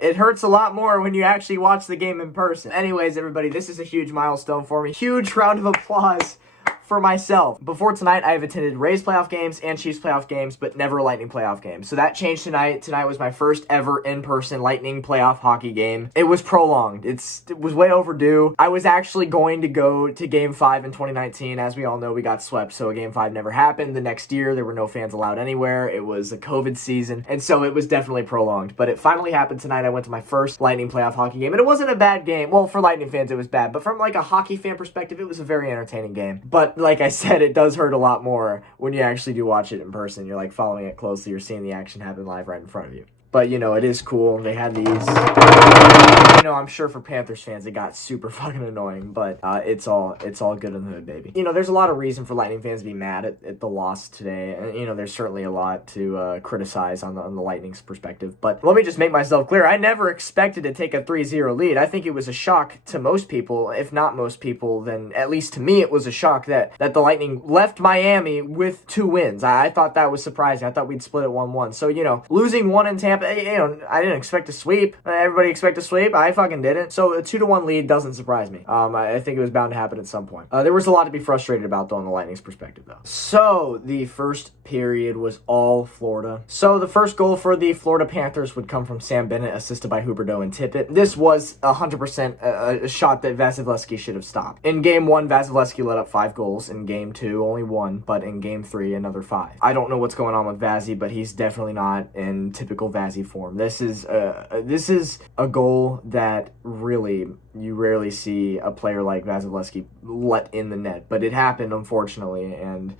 it hurts a lot more when you actually watch the game in person. Anyways, everybody, this is a huge milestone for me. Huge round of applause for myself. Before tonight, I have attended Rays playoff games and Chiefs playoff games, but never Lightning playoff games. So that changed tonight. Tonight was my first ever in-person Lightning playoff hockey game. It was prolonged. It was way overdue. I was actually going to go to Game 5 in 2019. As we all know, we got swept, so Game 5 never happened. The next year, there were no fans allowed anywhere. It was a COVID season, and so it was definitely prolonged. But it finally happened tonight. I went to my first Lightning playoff hockey game, and it wasn't a bad game. Well, for Lightning fans, it was bad, but from like a hockey fan perspective, it was a very entertaining game. But like I said, it does hurt a lot more when you actually do watch it in person. You're like following it closely. You're seeing the action happen live right in front of you. But, you know, it is cool. They had these, you know, I'm sure for Panthers fans, it got super fucking annoying, but it's all good in the hood, baby. You know, there's a lot of reason for Lightning fans to be mad at the loss today. And, you know, there's certainly a lot to criticize on the Lightning's perspective. But let me just make myself clear. I never expected to take a 3-0 lead. I think it was a shock to most people. If not most people, then at least to me, it was a shock that the Lightning left Miami with 2 wins. I thought that was surprising. I thought we'd split it 1-1. So, you know, losing 1 in Tampa, you know, I didn't expect a sweep. Everybody expect a sweep. I fucking didn't. So a 2-1 lead doesn't surprise me. I think it was bound to happen at some point. There was a lot to be frustrated about, though, on the Lightning's perspective, though. So the first period was all Florida. So the first goal for the Florida Panthers would come from Sam Bennett, assisted by Huberdeau and Tippett. This was 100% a shot that Vasilevsky should have stopped. In Game 1, Vasilevsky let up 5 goals. In Game 2, only 1. But in Game 3, another 5. I don't know what's going on with Vazzy, but he's definitely not in typical Vazzy form. This is a goal that really you rarely see a player like Vasilevsky let in the net, but it happened, unfortunately, and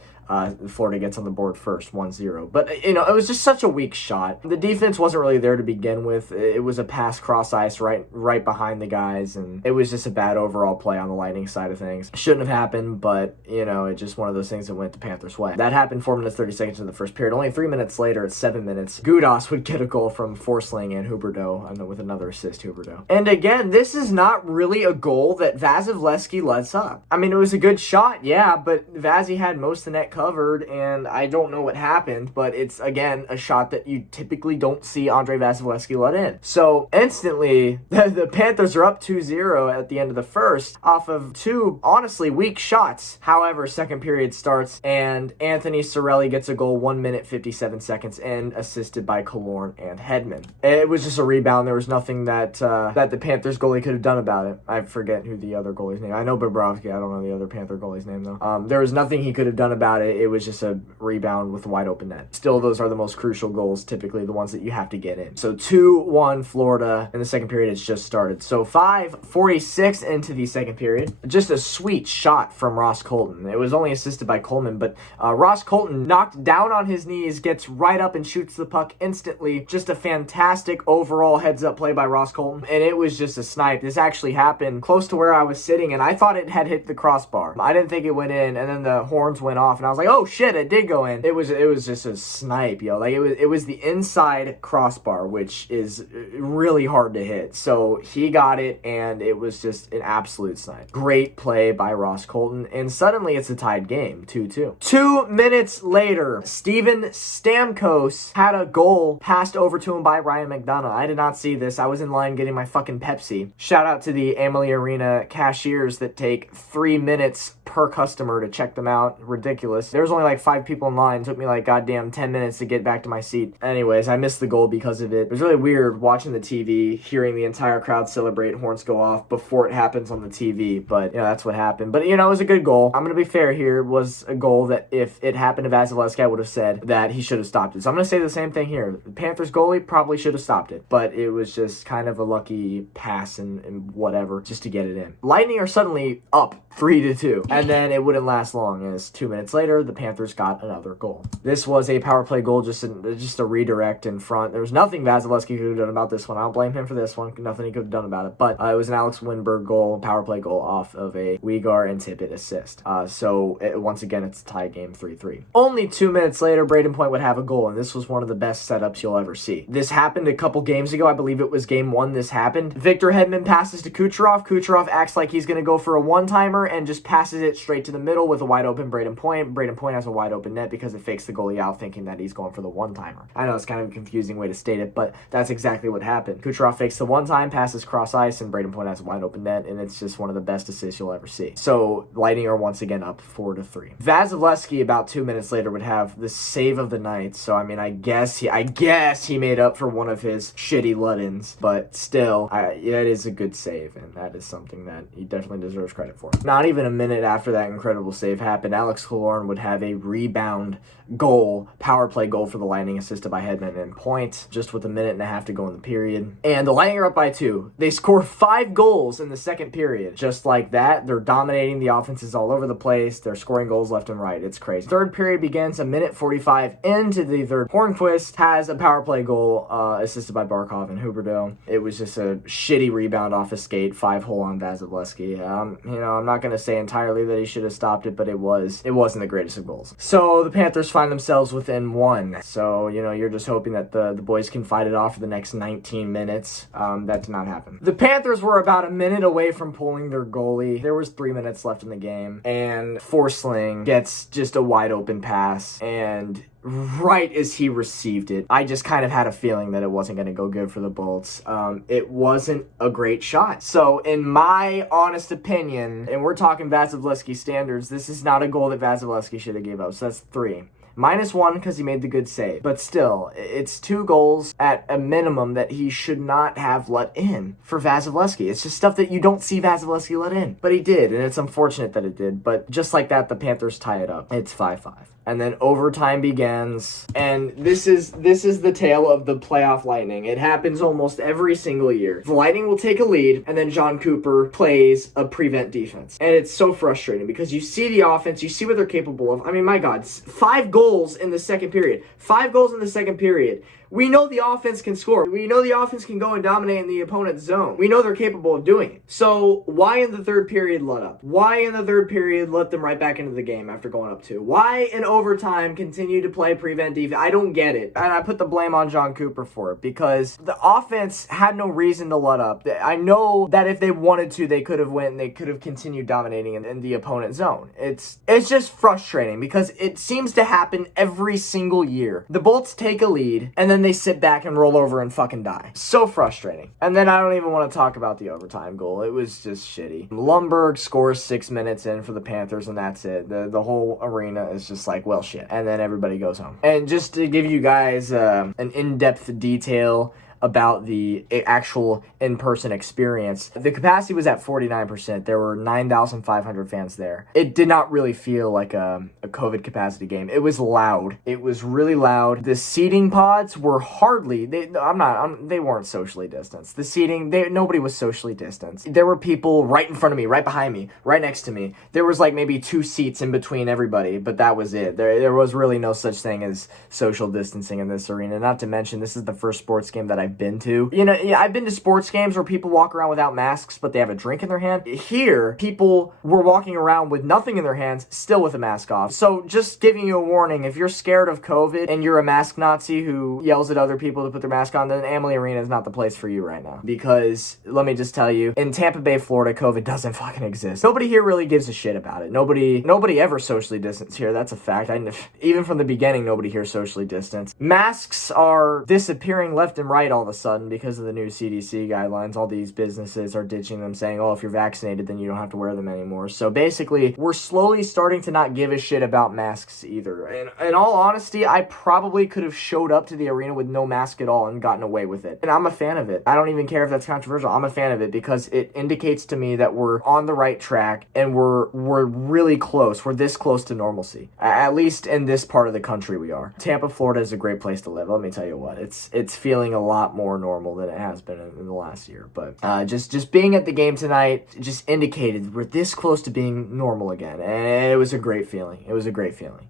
Florida gets on the board first, 1-0. But, you know, it was just such a weak shot. The defense wasn't really there to begin with. It was a pass cross ice right behind the guys, and it was just a bad overall play on the Lightning side of things. Shouldn't have happened, but, you know, it's just one of those things that went the Panthers' way. That happened 4 minutes, 30 seconds in the first period. Only 3 minutes later, at 7 minutes, Gudas would get a goal from Forsling and Huberdeau, with another assist, Huberdeau. And again, this is not really a goal that Vasilevsky lets up. I mean, it was a good shot, yeah, but Vazzy had most of the net covered, and I don't know what happened, but it's, again, a shot that you typically don't see Andrei Vasilevsky let in. So, instantly, the Panthers are up 2-0 at the end of the first off of 2, honestly, weak shots. However, second period starts, and Anthony Cirelli gets a goal 1 minute, 57 seconds in, assisted by Killorn and Hedman. It was just a rebound. There was nothing that the Panthers goalie could have done about it. I forget who the other goalie's name. I know Bobrovsky. I don't know the other Panther goalie's name, though. There was nothing he could have done about it. It was just a rebound with a wide open net. Still, those are the most crucial goals, typically the ones that you have to get in. So 2-1 Florida in the second period. It's just started. So 5:46 into the second period. Just a sweet shot from Ross Colton. It was only assisted by Coleman, but Ross Colton knocked down on his knees, gets right up and shoots the puck instantly. Just a fantastic overall heads-up play by Ross Colton, and it was just a snipe. This actually happened close to where I was sitting, and I thought it had hit the crossbar. I didn't think it went in, and then the horns went off, and I was like, oh shit, it did go in. It was just a snipe, yo. Like, it was the inside crossbar, which is really hard to hit. So he got it, and it was just an absolute snipe. Great play by Ross Colton, and suddenly it's a tied game, 2-2. 2 minutes later, Steven Stamkos had a goal passed over to him by Ryan McDonough. I did not see this. I was in line getting my fucking Pepsi. Shout out to the Amalie Arena cashiers that take 3 minutes per customer to check them out. Ridiculous. There was only like 5 people in line. It took me like goddamn 10 minutes to get back to my seat. Anyways, I missed the goal because of it. It was really weird watching the TV, hearing the entire crowd celebrate, horns go off before it happens on the TV. But, you know, that's what happened. But, you know, it was a good goal. I'm going to be fair here. It was a goal that if it happened to Vasilevsky, I would have said that he should have stopped it. So I'm going to say the same thing here. The Panthers goalie probably should have stopped it. But it was just kind of a lucky pass and whatever just to get it in. Lightning are suddenly up 3-2. And then it wouldn't last long, as 2 minutes later, the Panthers got another goal. This was a power play goal, just a redirect in front. There was nothing Vasilevsky could have done about this one. I don't blame him for this one. Nothing he could have done about it. But it was an Alex Winberg goal, power play goal off of a Weegar and Tippett assist. Once again, it's a tie game 3-3. Only 2 minutes later, Braden Point would have a goal, and this was one of the best setups you'll ever see. This happened a couple games ago. I believe it was game 1 this happened. Victor Hedman passes to to Kucherov. Kucherov acts like he's going to go for a one-timer and just passes it straight to the middle with a wide-open Braden Point. Braden Point has a wide-open net because it fakes the goalie out thinking that he's going for the one-timer. I know it's kind of a confusing way to state it, but that's exactly what happened. Kucherov fakes the one-time, passes cross-ice, and Braden Point has a wide-open net, and it's just one of the best assists you'll ever see. So, Lightning are once again up 4-3. Vasilevsky, about 2 minutes later, would have the save of the night. So, I mean, I guess he made up for one of his shitty let-ins, but still, it is a good save, and that is something that he definitely deserves credit for. Not even a minute after that incredible save happened, Alex Killorn would have a rebound goal, power play goal for the Lightning, assisted by Hedman and Point, just with a minute and a half to go in the period. And the Lightning are up by 2. They score 5 goals in the second period. Just like that, they're dominating. The offense is all over the place. They're scoring goals left and right. It's crazy. Third period begins a minute 45 into the third. Hornquist has a power play goal, assisted by Barkov and Huberdeau. It was just a shitty rebound off a skate, 5-hole on Vasilevsky. I'm not going to say entirely that he should have stopped it, but it wasn't the greatest of goals. So the Panthers find themselves within 1. So, you're just hoping that the boys can fight it off for the next 19 minutes. That did not happen. The Panthers were about a minute away from pulling their goalie. There was 3 minutes left in the game, and Forsling gets just a wide open pass, and right as he received it, I just kind of had a feeling that it wasn't going to go good for the Bolts. It wasn't a great shot. So, in my honest opinion, and we're talking Vasilevsky standards, this is not a goal that Vasilevsky should have gave up. So that's 3. -1 because he made the good save. But still, it's 2 goals at a minimum that he should not have let in for Vasilevsky. It's just stuff that you don't see Vasilevsky let in. But he did, and it's unfortunate that it did. But just like that, the Panthers tie it up. It's 5-5. And then overtime begins, and this is the tale of the playoff Lightning. It happens almost every single year. The Lightning will take a lead, and then John Cooper plays a prevent defense. And it's so frustrating because you see the offense, you see what they're capable of. I mean, my God, 5 goals in the second period. 5 goals in the second period. We know the offense can score. We know the offense can go and dominate in the opponent's zone. We know they're capable of doing it. So why in the third period let up? Why in the third period let them right back into the game after going up 2? Why in overtime continue to play prevent defense? I don't get it. And I put the blame on John Cooper for it because the offense had no reason to let up. I know that if they wanted to, they could have went and they could have continued dominating in the opponent's zone. It's just frustrating because it seems to happen every single year. The Bolts take a lead and then they sit back and roll over and fucking die. So frustrating. And then I don't even want to talk about the overtime goal. It was just shitty. Lundberg scores 6 minutes in for the Panthers, and that's it. The whole arena is just like, well, shit. And then everybody goes home. And just to give you guys an in-depth detail about the actual in-person experience. The capacity was at 49%. There were 9,500 fans there. It did not really feel like a COVID capacity game. It was loud. It was really loud. The seating pods were hardly, they weren't socially distanced. The seating, nobody was socially distanced. There were people right in front of me, right behind me, right next to me. There was like maybe 2 seats in between everybody, but that was it. There was really no such thing as social distancing in this arena. Not to mention, this is the first sports game that I've been to. I've been to sports games where people walk around without masks, but they have a drink in their hand. Here, people were walking around with nothing in their hands, still with a mask off. So just giving you a warning, if you're scared of COVID and you're a mask Nazi who yells at other people to put their mask on, then Amalie Arena is not the place for you right now. Because, let me just tell you, in Tampa Bay, Florida, COVID doesn't fucking exist. Nobody here really gives a shit about it. Nobody ever socially distanced here. That's a fact. Even from the beginning, nobody here socially distanced. Masks are disappearing left and right all of a sudden because of the new CDC guidelines. All these businesses are ditching them, saying, oh, if you're vaccinated, then you don't have to wear them anymore. So basically, we're slowly starting to not give a shit about masks either. And in all honesty, I probably could have showed up to the arena with no mask at all and gotten away with it. And I'm a fan of it. I don't even care if that's controversial. I'm a fan of it because it indicates to me that we're on the right track and we're really close. We're this close to normalcy. At least in this part of the country we are. Tampa, Florida is a great place to live. Let me tell you what. It's feeling a lot more normal than it has been in the last year. But just being at the game tonight just indicated we're this close to being normal again. And it was a great feeling.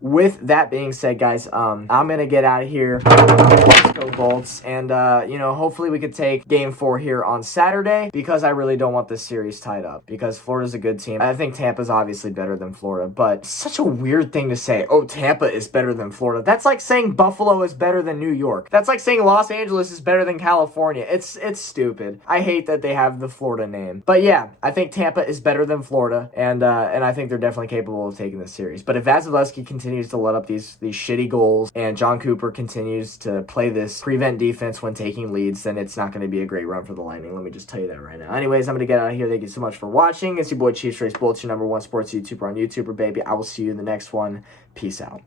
With that being said, guys, I'm going to get out of here. Let's go Bolts. And, hopefully we could take game 4 here on Saturday because I really don't want this series tied up because Florida's a good team. I think Tampa's obviously better than Florida, but such a weird thing to say. Oh, Tampa is better than Florida. That's like saying Buffalo is better than New York. That's like saying Los Angeles is better than Southern California. It's stupid. I hate that they have the Florida name. But yeah, I think Tampa is better than Florida, and I think they're definitely capable of taking this series. But if Vasilevsky continues to let up these shitty goals and John Cooper continues to play this prevent defense when taking leads, then it's not going to be a great run for the Lightning. Let me just tell you that right now. Anyways, I'm going to get out of here. Thank you so much for watching. It's your boy Chiefs Race Bullets, your #1 sports YouTuber on YouTuber, baby. I will see you in the next one. Peace out.